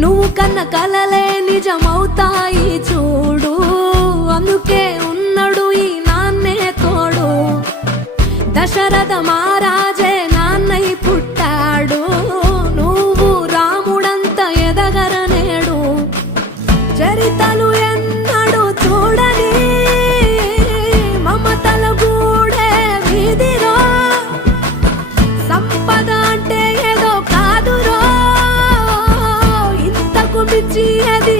నువ్వు కన్న కలలే నిజమవుతాయి చూడు, అందుకే ఉన్నాడు ఈ నాన్నే తోడు. దశరథ మహారాజే నాన్నై పుట్టాడు, నువ్వు రాముడంత ఎదగరనేడు. చరితలు ఎన్నడు చూడని మమతల గూడే వీధిరో, సంపద అంటే ఏదో కాదురో, ఇంతకు మించి అది